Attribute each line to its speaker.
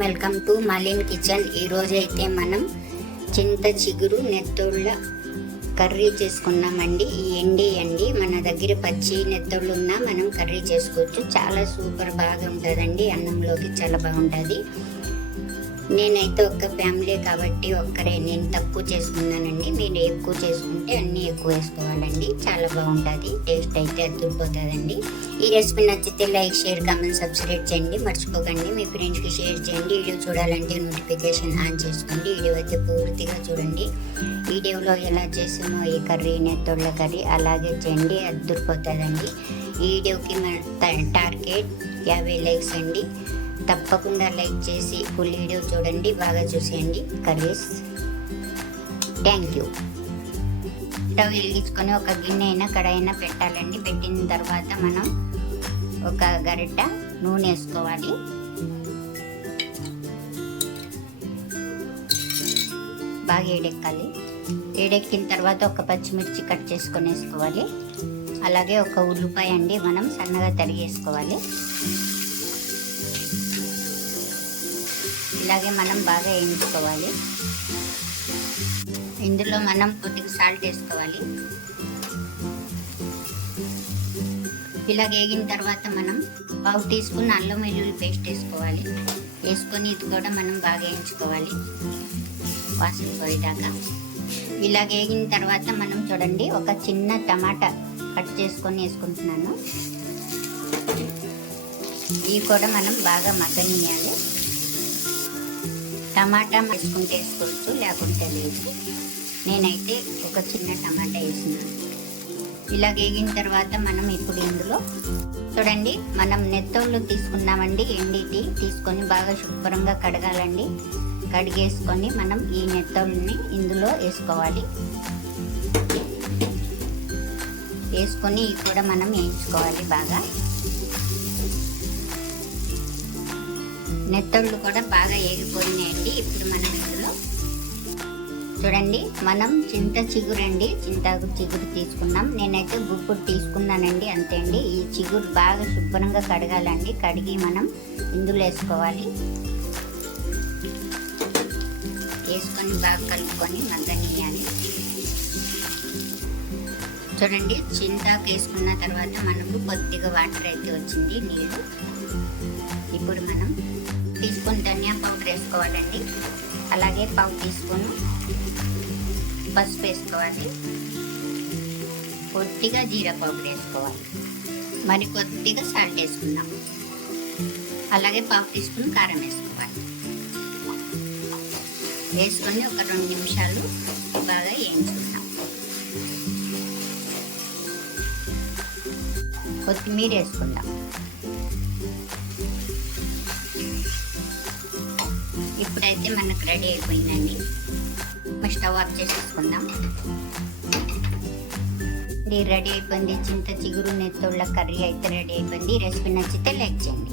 Speaker 1: Welcome to మలిన్ kitchen. ఈరోజు అయితే మనం చింత చిగురు నెత్తోళ్ళ కర్రీ చేసుకున్నామండి. ఈ ఎండి అండి మన దగ్గర పచ్చి నెత్తోళ్ళు ఉన్నా మనం కర్రీ చేసుకోవచ్చు. చాలా సూపర్ బాగా ఉంటుందండి అన్నంలోకి చాలా బాగుంటుంది. నేనైతే ఒక్క ఫ్యామిలీ కాబట్టి ఒక్కరే. నేను తక్కువ చేసుకున్నానండి. మీరు ఎక్కువ చేసుకుంటే అన్నీ ఎక్కువ వేసుకోవాలండి. చాలా బాగుంటుంది. టేస్ట్ అయితే అదిరిపోతుందండి ఈ రెసిపీ నచ్చితే లైక్ షేర్ కామెంట్ సబ్స్క్రైబ్ చేయండి. మర్చిపోకండి. మీ ఫ్రెండ్స్కి షేర్ చేయండి. వీడియో చూడాలంటే నోటిఫికేషన్ ఆన్ చేసుకోండి. వీడియో అయితే పూర్తిగా చూడండి. వీడియోలో ఎలా చేసామో ఈ కర్రీ నెత్తోళ్ళ కర్రీ అలాగే చేయండి. అదిరిపోతుందండి ఈ వీడియోకి మన టార్గెట్ యాభై లైక్స్ అండి. తప్పకుండా లైక్ చేసి ఫుల్ వీడియో చూడండి బాగా చూసేయండి. కర్రీస్. థ్యాంక్ యూ స్టవ్ వెలిగించుకొని ఒక గిన్నె అయినా కడాయినా పెట్టాలండి. పెట్టిన తర్వాత మనం ఒక గరిట నూనె వేసుకోవాలి. బాగా ఏడెక్కాలి. ఏడెక్కిన తర్వాత ఒక పచ్చిమిర్చి కట్ చేసుకొని వేసుకోవాలి. అలాగే ఒక ఉల్లిపాయ అండి మనం సన్నగా తరిగేసుకోవాలి. ఇలాగే మనం బాగా వేయించుకోవాలి. ఇందులో మనం కొద్దిగా సాల్ట్ వేసుకోవాలి. ఇలా వేగిన తర్వాత మనం పావు టీ స్పూన్ అల్లం వెల్లుల్లి పేస్ట్ వేసుకోవాలి. వేసుకొని ఇది కూడా మనం బాగా వేయించుకోవాలి. వాసన పోయేదాకా. ఇలా వేగిన తర్వాత మనం చూడండి ఒక చిన్న టమాటా కట్ చేసుకొని వేసుకుంటున్నాను. ఇవి కూడా మనం బాగా మగ్గనియాలి టమాటా వేసుకుంటే వేసుకోవచ్చు లేకుంటే లేదు. నేనైతే ఒక చిన్న టమాటా వేసినాను ఇలా వేగిన తర్వాత మనం ఇప్పుడు ఇందులో చూడండి మనం నెత్తోళ్ళు తీసుకున్నామండి ఎండిటి తీసుకొని బాగా శుభ్రంగా కడగాలండి. కడిగేసుకొని మనం ఈ నెత్తోళ్ళని ఇందులో వేసుకోవాలి. వేసుకొని కూడా మనం వేయించుకోవాలి బాగా. నెత్తళ్ళు కూడా బాగా ఏగిపోయినాయండి ఇప్పుడు మనం ఇందులో. చూడండి మనం చింత చిగురు అండి చింత చిగురు తీసుకున్నాం. నేనైతే గుప్పుడు తీసుకున్నానండి అంతే అండి. ఈ చిగురు బాగా శుభ్రంగా కడగాలండి. కడిగి మనం ఇందులో వేసుకోవాలి. వేసుకొని బాగా కలుపుకొని మగ్గనియాలి చూడండి చింతాకు వేసుకున్న తర్వాత మనకు కొద్దిగా వాటర్ అయితే వచ్చింది నీళ్ళు. ఇప్పుడు మనం తీసుకొని ధనియా పౌడర్ వేసుకోవాలండి. అలాగే పావు టీ స్పూన్ పసుపు వేసుకోవాలి. కొద్దిగా జీరా పౌడర్ వేసుకోవాలి. మరి కొద్దిగా సాల్ట్ వేసుకుందాం. అలాగే పావు టీ స్పూన్ కారం వేసుకోవాలి. వేసుకొని ఒక రెండు నిమిషాలు బాగా వేయించుకుందాం. కొత్తిమీర వేసుకుందాం. ఇప్పుడైతే మనకు రెడీ అయిపోయిందండి. ఫస్ట్ స్టవ్ ఆఫ్ చేసేసుకుందాం. ఇది రెడీ అయిపోయింది. చింత చిగురు నెత్తోళ్ళ కర్రీ అయితే రెడీ అయిపోయింది. రెసిపీ నచ్చితే లైక్ చేయండి.